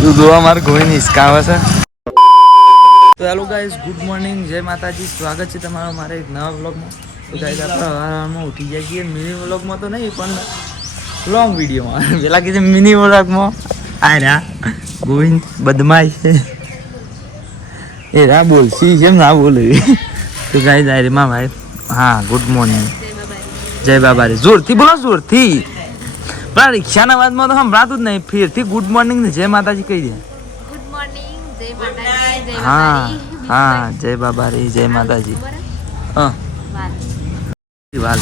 તું જોવા મારે ગોઈને હિસકાવે છે. તો હેલો ગાઈઝ, ગુડ મોર્નિંગ, જય માતાજી. સ્વાગત છે તમારો મારે એક નવા વ્લોગમાં. તો ગાઈઝ આપણે હવારમાં ઉઠી જાય છીએ. મિની વ્લોગમાં તો નહીં પણ લોંગ વિડીયોમાં. પેલા કીધું મિની વ્લોગમાં આ રહ્યા ગોવિંદ બદમાશ છે. એ રા બોલશી છે ના બોલે. તો ગાઈઝ આ રેમાં ભાઈ. હા, ગુડ મોર્નિંગ, જય બાબા રે. જોરથી બોલો, જોરથી. પણ રિક્ષાના અવાજમાં તો સંભળાતું જ નહીં. ફેરથી ગુડ મોર્નિંગ ને જય માતાજી કહી દે. હા હા, જય બાબા રે, જય માતાજી. હા, વાલ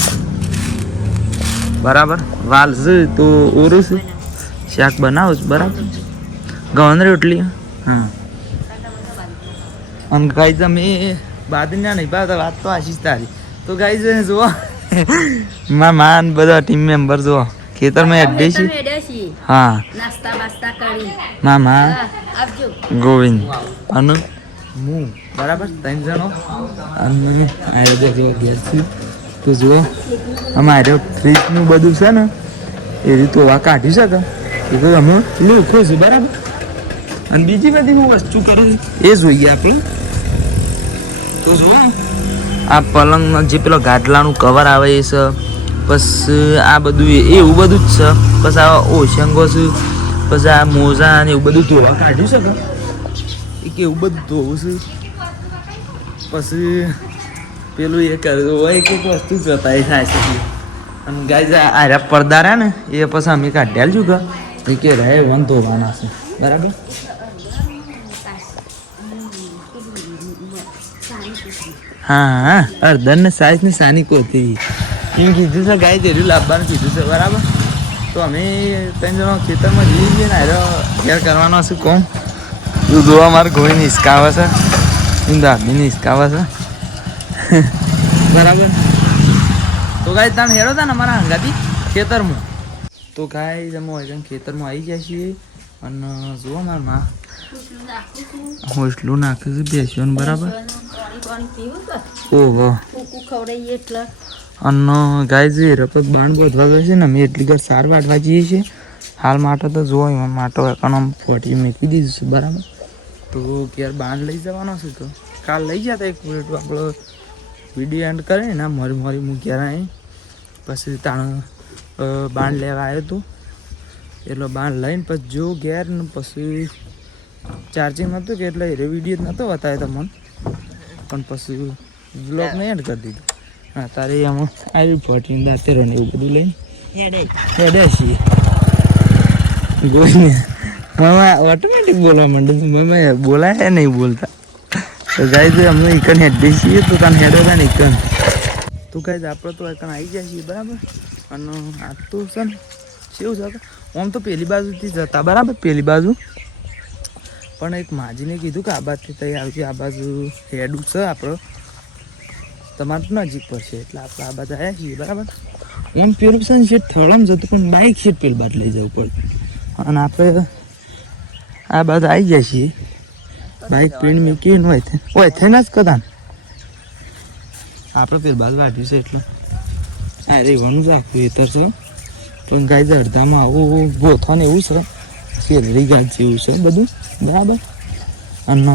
બરાબર. વાલ છે તો ઓરું છે. શાક બનાવું છું બરાબર. ગવન રોટલી. હા, અને ગાઈઝ અમે બાદના નહીં પાડતા. વાત તો આશીષ તારી. તો ગાઈઝ જુઓ મારા માન બધા ટીમ મેમ્બર જુઓ ખેતરમાં એડે છે. હા, નાસ્તા બાસ્તા કરી મામા ગોવિંદ અને હું બરાબર 3 જણો. અને આ જો ગેસ છે તો જુઓ અમારે ફ્રીજનું બધું છે ને એ રીતે આ કાઢી શકે એ તો અમે લખો છે બરાબર. અને બીજી બધી હું વસ્તુ કરું એ જોઈએ આપણે. તો જુઓ આ પલંગનો જે પેલો ગાદલાનું કવર આવે એ છે. પછી આ બધું એવું બધું જ છે. પછી આ ઓશંગો છે. પછી આ મોજા ને એવું બધું ધોવા કાઢ્યું છે કે એક એવું બધું ધોવું છે. પછી પેલું એ કર્યું હોય એક વસ્તુ જોતા એ થાય છે. અને ગાય આ પડદા રહ્યા ને એ પછી અમે કાઢ્યા છું કે રહે વન ધોવાના છે બરાબર. હા હા, અર્ધન ને સાઈઝ ને સાની કોતી એમ કીધું છે. ગાય તેરું લાવવાનું કીધું છે બરાબર. તો અમે 3 જણા ખેતરમાં જઈએ છીએ ને ઘેર કરવાનો છે કોમ. તું જોવા મારે ગોઈને હિસકાવે છે. એમ દાદીને હિસકાવે છે બરાબર. તો ગાય તાણ હેરો હતા ને અમારા હંગાથી ખેતરમાં. તો ગાય તમે હોય ખેતરમાં આવી જાય છીએ. અને જુઓ મારા માં હોસલું નાખે છે બેસ્યું બરાબર. ઓહો, અને ગાય જે રપક બાણ બોધવા ગયો છે ને અમે એટલી ઘર સાર વાટવા જઈએ છીએ. હાલ માટે તો જોવો એમાં માટો એકાનો ફોટી મૂકી દીધું છે બરાબર. તો ઘેર બાણ લઈ જવાનો છે. તો કાલ લઈ જતા એક મિનિટ આપણો વિડીયો એન્ડ કરે ને મોરી હું ઘેર આવી. પછી તાણ બાણ લેવા આવ્યો હતો એટલે બાણ લઈને પછી જો ઘેર ને પછી ચાર્જિંગ નહોતું કે એટલે એ વિડીયો નહોતો બતાવ્યો તમને. પણ પછી બ્લોગને એડ કરી દીધું. હા, તારે આમાં આવી ફોટીને દાંતેરો ને એવું બધું લઈને હેડે છીએ ગોઈને. હા, ઓટોમેટિક બોલવા માંડે છે. મેં બોલાય નહીં બોલતા. તો ગાય તો અમે એકન હેડે છીએ. તો તને હેડો હતા ને એકન. તો ગાય આપણે તો એકન આવી જાય છીએ બરાબર. અને આ તો છે ને કેવું છે આમ તો પેલી બાજુથી જતા બરાબર. પેલી બાજુ પણ એક માજીને કીધું કે આ બાજુથી તઈ આવતી આ બાજુ હેડું છે આપણો તમારે તો નજીક પડશે એટલે આપણે આ બાજુ આવ્યા છીએ બરાબર. આમ પેલું છે ને શેઠ થળમ જતું પણ બાઇક શેઠ પેલી બાજુ લઈ જવું પડે. અને આપણે આ બાજુ આવી જાય છીએ. બાઇક પીણ મૂકી હોય થઈને જ કદાન આપણે પેલી બાજુ વાઢ્યું છે એટલે આ રહેવાનું જ આખું એતર છે. પણ ગાય અડધામાં આવું ગોથવાને એવું છે. શેરડી ગાજ જેવું છે બધું બરાબર. અને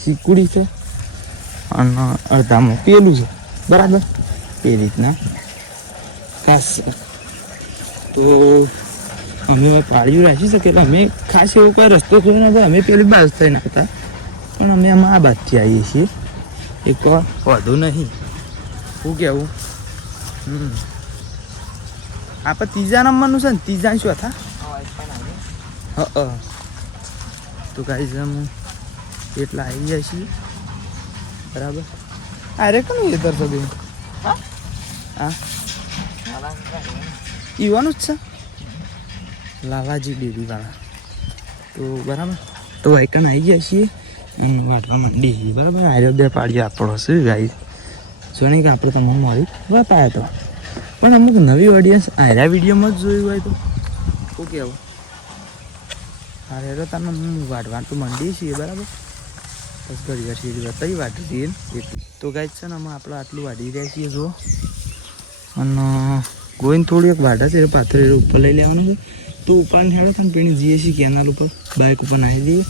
ચીકુડી છે અને અડધામાં પેલું છે બરાબર. એ રીતના ખાસ તો અમે પાળીઓ રાખી શકીએ. એટલે અમે ખાસ એવો કોઈ રસ્તો ખોલો નતો. અમે પેલી બાજુ થઈને આવતા પણ અમે આમાં આ બાજુથી આવીએ છીએ. એક વધુ નહીં શું કહેવું. આપણે 3જા નંબરનું છે ને 3જા શું હતા. તો ગાઈઝ અમે એટલા આવી જાય છીએ બરાબર. અરે કોનું વેતર છે બેન. હા, ઈવાનું જ છે લાલાજી ડેરીવાળા. તો બરાબર તો આઈકન આવી જાય છીએ અને વાટવા માંડી છીએ બરાબર. આર્યો 2 પાડીઓ આપણો છે ગાઈ. જાણે કે આપણે તમને મારી વાત આવ્યો હતો. પણ અમુક નવી ઓડિયન્સ આર્યા વિડીયોમાં જ જોયું હોય તો શું કહેવું. અરે તમે વાટવાનું તો મંડી છીએ બરાબર. બસ ઘડી વાર સીધી બતાવી વાટી દઈએ એટલું. તો ગાય છે ને અમે આપણે આટલું વાટી રહ્યા છીએ જુઓ. અને ગોઈને થોડી એક વાટા છે પાથરી ઉપર લઈ લેવાનું છે. તો ઉપાડીને હેડો પણ પેણી જઈએ છીએ કેનાલ ઉપર બાઇક ઉપર નાખી દઈએ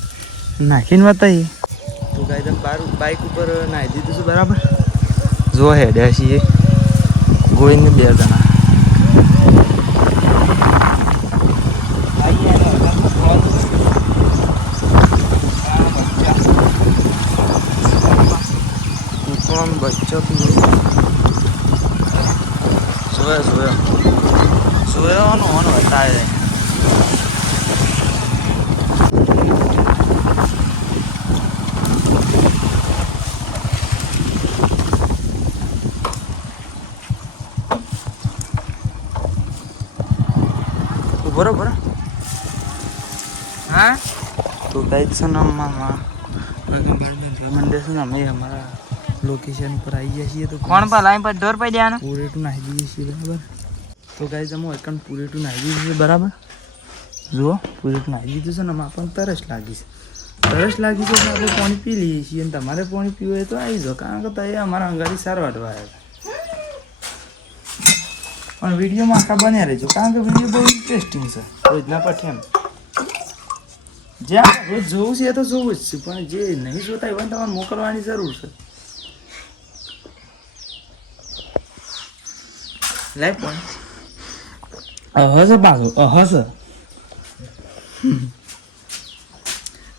નાખીને બતાવીએ તો ગાય તમે બાઇક ઉપર નાખી દીધું છે બરાબર જો હેડ્યા છીએ ગોઈને 2 જણા બચ્ચો સોયાનો હોન બતાવે બરોબર હા તો ગાઈડ છે ને મામા મંડે છે ને અમે અમારા લોકેશન પર આવી ગયા છીએ તો કોણ પર લાઈન પર ઢોર પડી દેવાનો પૂરેટું નાખી દઈએ છીએ બરાબર તો ગાઈસ અમે એકન પૂરેટું નાખી દીધું છે બરાબર જુઓ પૂરેટું નાખી દીધું છે ને આમાં આપણને તરસ લાગી છે તો આપણે પાણી પી લઈએ છીએ અને તમારે પાણી પીવું હોય તો આવી જાઓ કારણ કે તે અમારા અંગાડી સાર વાટવા આવ્યા હતા પણ વિડીયોમાં આખા બન્યા રહેજો કારણ કે વિડીયો બહુ ઇન્ટરેસ્ટિંગ છે રોજના પઠેમ જે આપણે રોજ જોવું છે એ તો જોવું જ છે પણ જે નહીં જોતા એ પણ તમારે મોકલવાની જરૂર છે લાઈવ પણ હશે પાછું હશે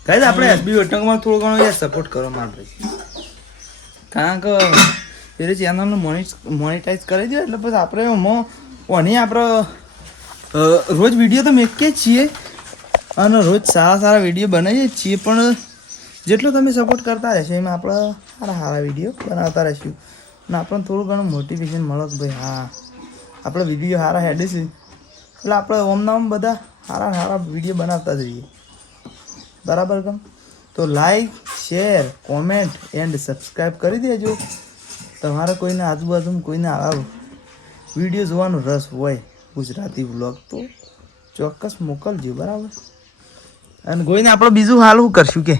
કઈ આપણે એસબી વટંગમાં થોડો ઘણો યાર સપોર્ટ કરો મારે કારણ કે એ ચેનલને મોનિટાઈઝ કરી દો એટલે પછી આપણે ઓની આપણે રોજ વિડીયો તો મેકીએ જ છીએ અને રોજ સારા વિડીયો બનાવીએ જ છીએ પણ જેટલો તમે સપોર્ટ કરતા રહેશો એમાં આપણે સારા વિડીયો બનાવતા રહીશું અને આપણને થોડું ઘણું મોટિવેશન મળે કે ભાઈ હા આપણે વિડીયો સારા હેડે છે એટલે આપણે ઓમના ઓમ બધા સારા વિડીયો બનાવતા જઈએ બરાબર કેમ તો like share comment and subscribe કરી દેજો તમારે કોઈને આજુબાજુમાં કોઈને આવા વિડીયો જોવાનો રસ હોય ગુજરાતી વ્લોગ તો ચોક્કસ મોકલજો બરાબર અને કોઈને આપણે બીજું હાલ શું કરશું કે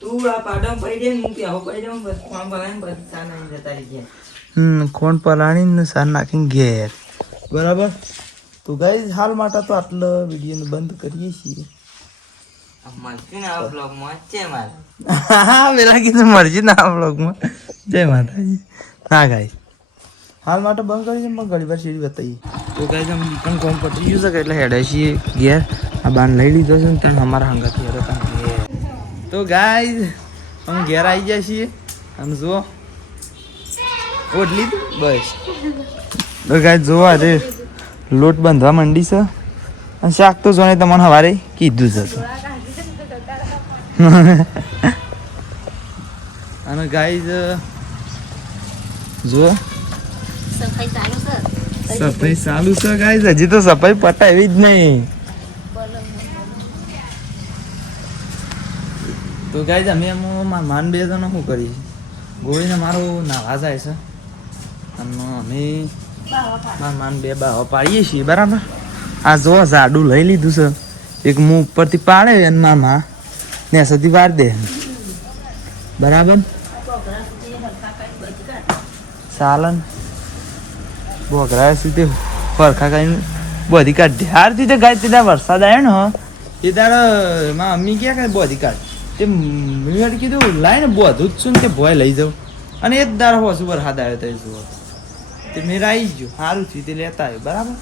તું આ પાડમ પડી દે મૂકી આવો પડી દઉં બસ કોણ પલાણી બસ સાર નાખીને જતા રહી ગયા કોણ પલાણીને સાર નાખીને ઘેર બરાબર તો ગાઈઝ હાલ માટે તો આટલો વિડીયોને બંધ કરીએ છીએ પેલા કીધું મરજી ના બ્લોગમાં જય માતાજી હા ગાઈઝ હાલ માટે બંધ કરી છે પણ ઘણી વાર સીડી બતાવીએ તો ગાઈઝ અમે પણ કોમ પતી ગયું છે કે એટલે હેડે છીએ ઘેર આ બાન લઈ લીધો છે ને ત્યાં અમારા હંગાથી હેડો ત્યાં ઘેર તો ગાઈઝ અમે ઘેર આવી ગયા છીએ અને જુઓ ઓટલી બસ તો ગાઈઝ જુઓ અરે લોટ બાંધવા માંડી છે અને શાક તો જોને તમને સવારે કીધું છે અને ગાઈઝ જુઓ સફાઈ ચાલુ છે ગાઈઝ હજી તો સફાઈ પટાવી જ નહીં તો ગાઈઝ અમે માન 2 જણા શું કરીએ ગોળીને મારો નાવા જાય છે અને અમે માન 2 બાવા પાડીએ છીએ બરાબર આ જો ઝાડું લઈ લીધું છે એક મું ઉપરથી પાડે અને મામા ને સુધી વાર દે બરાબર સાલન બોગરા સુધી ફરખા કરીને બધી કાઢ ધ્યારથી તો ગાય ત્યાં વરસાદ આવ્યો ને એ તારે માં મમ્મી ક્યાં કાંઈ બધી કાઢ તે મેં કીધું લાય ને બધું જ છું ને તે ભોય લઈ જાઉં અને એ જ દાર હોશું વરસાદ આવ્યો તો જુઓ તે મેરા આવી ગયો સારું થયું તે લેતા આવ્યો બરાબર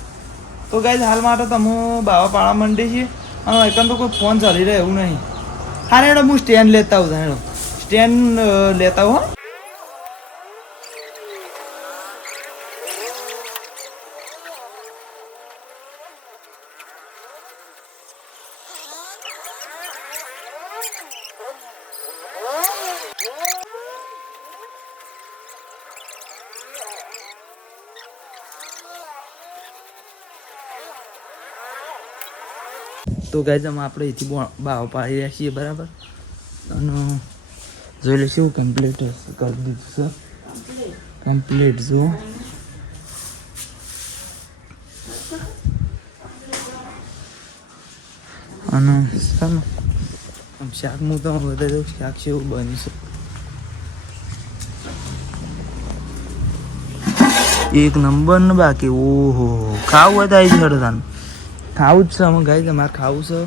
તો ગાય હાલ માટે તો હું બાવા પાળા માંડી છીએ અને એકમ તો કોઈ ફોન ચાલી રહ્યો એવું નહીં હા હેડો હું સ્ટેન્ડ લેતા આવું હેડો સ્ટેન્ડ લેતા આવું હા તો ગાઈઝ અમે આપણે અહીંથી બાવ પાડી રહ્યા છીએ બરાબર અને જોઈ લઈશું કમ્પ્લીટ કરી દીધું છે કમ્પ્લીટ જો અને ચાલો આમ શાક હું તો બતાવી દઉં શાક છે એવું બન્યું છે એક નંબર ને બાકી ઓહો ખાવું હોય તો આવી છે હડતાનું ખાવું જ છે અમે ગાઈ અમારે ખાવું છે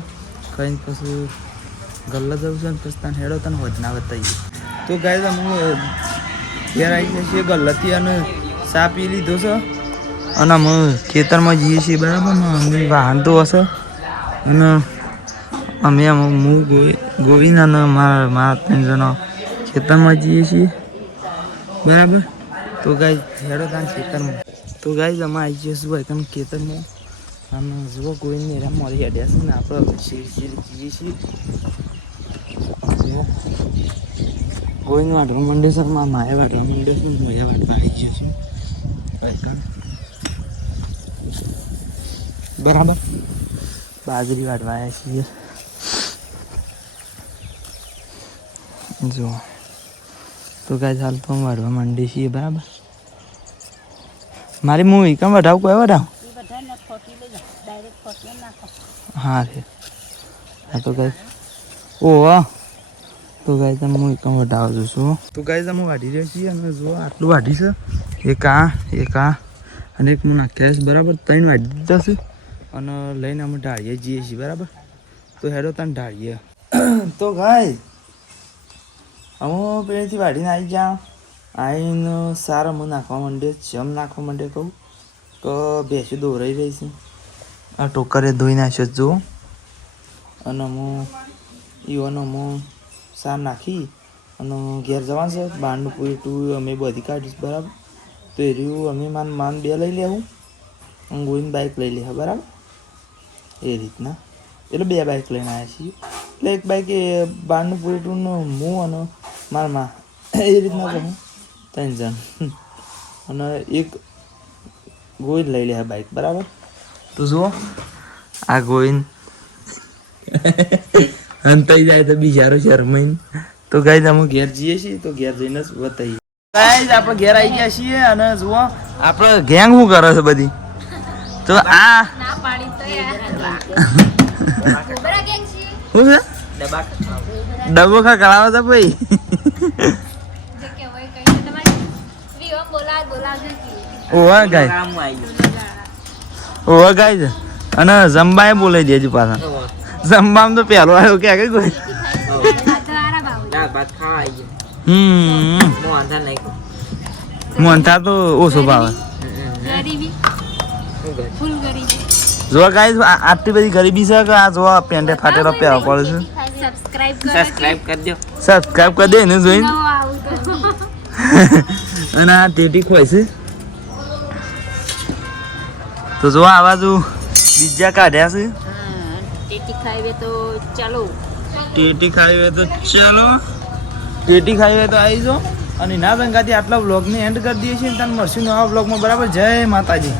ખાઈને પછી ગલ્લા જવું છે ને પછી તને હેડો તને હોજના બતાવીએ તો ગાઈ અમે ઘેર આવી ગયા છીએ ગલ્લાથી અને ચા પી લીધો છે અને અમે ખેતરમાં જઈએ છીએ બરાબર અમે વાહન તો હશે અને અમે હું ગોવિંદ અને મારા 3 જણા ખેતરમાં જઈએ છીએ બરાબર તો ગાઈ હેડો ત્યાં ખેતરમાં તો ગાઈ અમે આવી જઈએ શું ભાઈ તમે ખેતરમાં અને જુઓ ગોવિંદને એરા મળી હેડ્યા છે ને આપણે શેર જઈએ છીએ ગોવિંદ વાટવા માંડે છે માયા વાટવા માંડે છે મોયા વાટવા આવી ગયો છું બરાબર બાજરી વાટવા આવ્યા છીએ જો તો કાંઈ ચાલ તો વાટવા માંડીએ છીએ બરાબર મારી હું એકમ વઢાવું કોઈ વઢાવ હા રે હા તો કાંઈ ઓહ તો ગાય તમે હું એકમ વઢાવું છું તો ગાય તમે વાઢી રહ્યા છીએ અને જો આટલું વાઢી છે એક આ અને એક હું નાખ્યા છે બરાબર 3 વાઢી દીધા છે અને લઈને અમે ઢાળીએ જઈએ છીએ બરાબર તો હેડો તને ઢાળીએ તો ગાય અમે પેલેથી વાઢીને આવી ગયા આવીને સારા અમે નાખવા માંડે જમ નાખવા માંડે કહું કે ભેંસું દોરાઈ રહી છે આ ટોકરે ધોઈ નાખ્યો જુઓ અને અમે ઈવન અમે સાર નાખી અને ઘેર જવાનું છે બારનું પૂરું અમે બધી કાઢીશ બરાબર તો એ રહ્યું અમે માન 2 લઈ લેવું અને ગોઈને બાઇક લઈ લે બરાબર એ રીતના એટલે 2 બાઇક લઈને આવ્યા છીએ એટલે એક બાઇક એ બારનું પૂરું હું અને મારા માં એ રીતના કહું 3 જણ અને એક ગોઈને લઈ લે બાઇક બરાબર તો જુઓ આ ગોઈને અંતાઈ જાય તો બિચારો શરમાઈને તો ગાઈઝ અમે ઘેર જઈએ છીએ તો ઘેર જઈને જ બતાવીએ ગાઈઝ આપણે ઘેર આવી ગયા છીએ અને જુઓ આપણે ગેંગ શું કરે છે બધી તો આ શું છે ડબ્બો ખા કરાવો છે ભાઈ ઓવા ગાઈઝ અને જંબાએ બોલાઈ દેજો પાછા જમવામાં તો પહેલો આવ્યો કે કોઈ મોહનથા તો ઓછો ભાવે જો ગાઈસ આટલી બધી ગરીબી છે કે આ જો પેન્ટે ફાટેલો પહેરવો પડે છે સબસ્ક્રાઇબ કરી દે એને જોઈને અને આ ટેટી ખોય છે તો જો આવા જો બીજા કાઢ્યા છે ટેટી ખાઈ તો ચાલો ટેટી ખાઈ તો આવી જાઓ અને ના સંગાથી આટલા વ્લોગને એન્ડ કરી દઈએ છીએ તને મળશું નવા વ્લોગમાં બરાબર જય માતાજી.